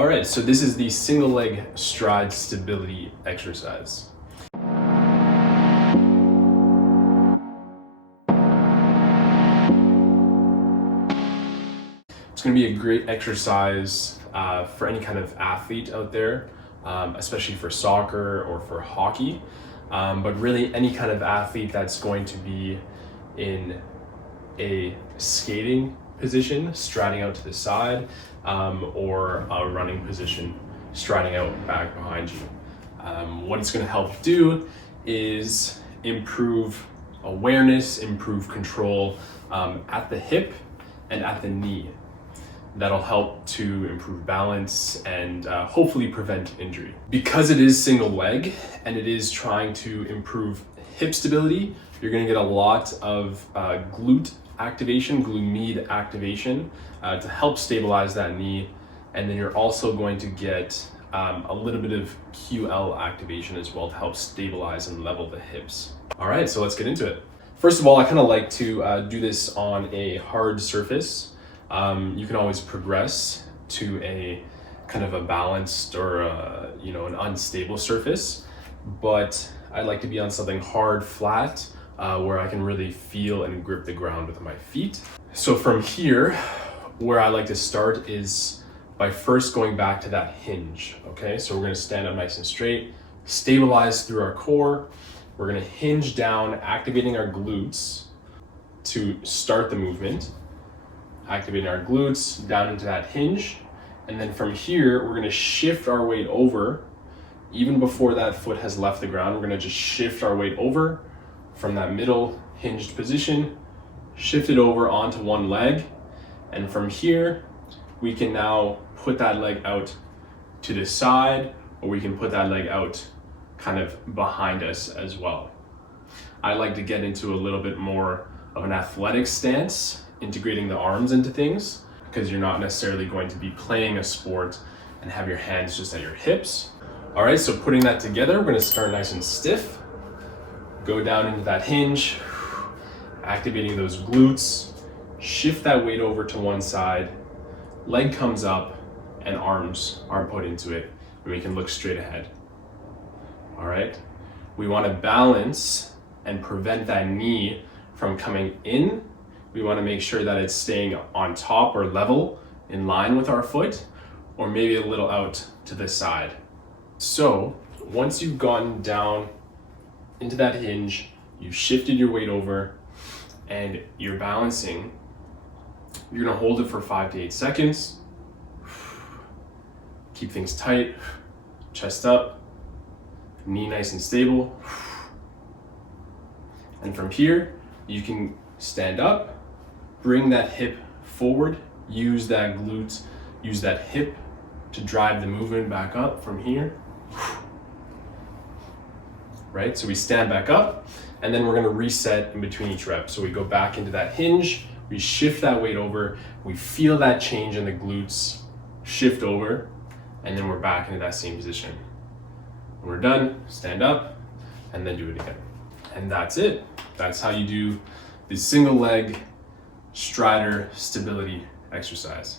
All right, so this is the single leg stride stability exercise. It's going to be a great exercise for any kind of athlete out there, especially for soccer or for hockey, but really any kind of athlete that's going to be in a skating position, striding out to the side, or a running position, striding out back behind you. What it's going to help do is improve awareness, improve control at the hip and at the knee. That'll help to improve balance and hopefully prevent injury. Because it is single leg and it is trying to improve hip stability, you're going to get a lot of glute activation, glute activation to help stabilize that knee. And then you're also going to get a little bit of QL activation as well to help stabilize and level the hips. All right, so let's get into it. First of all, I kind of like to do this on a hard surface. You can always progress to a kind of a balanced or an unstable surface, but I like to be on something hard, flat, where I can really feel and grip the ground with my feet. So from here, where I like to start is by first going back to that hinge, okay? So we're gonna stand up nice and straight, stabilize through our core. We're gonna hinge down, activating our glutes to start the movement. Activating our glutes down into that hinge. And then from here, we're gonna shift our weight over. Even before that foot has left the ground, we're gonna just shift our weight over from that middle hinged position, shift it over onto one leg. And from here, we can now put that leg out to the side, or we can put that leg out kind of behind us as well. I like to get into a little bit more of an athletic stance, integrating the arms into things, because you're not necessarily going to be playing a sport and have your hands just at your hips. All right, so putting that together, we're gonna start nice and stiff. Go down into that hinge, activating those glutes, shift that weight over to one side, leg comes up, and arms are put into it, and we can look straight ahead. All right, we wanna balance and prevent that knee from coming in. We want to make sure that it's staying on top or level in line with our foot, or maybe a little out to the side. So once you've gotten down into that hinge, you've shifted your weight over and you're balancing, you're going to hold it for 5 to 8 seconds. Keep things tight, chest up, knee nice and stable. And from here, you can stand up, bring that hip forward, use that glute, use that hip to drive the movement back up from here. Right, so we stand back up, and then we're gonna reset in between each rep. So we go back into that hinge, we shift that weight over, we feel that change in the glutes, shift over, and then we're back into that same position. When we're done, stand up, and then do it again. And that's it. That's how you do the single leg strider stability exercise.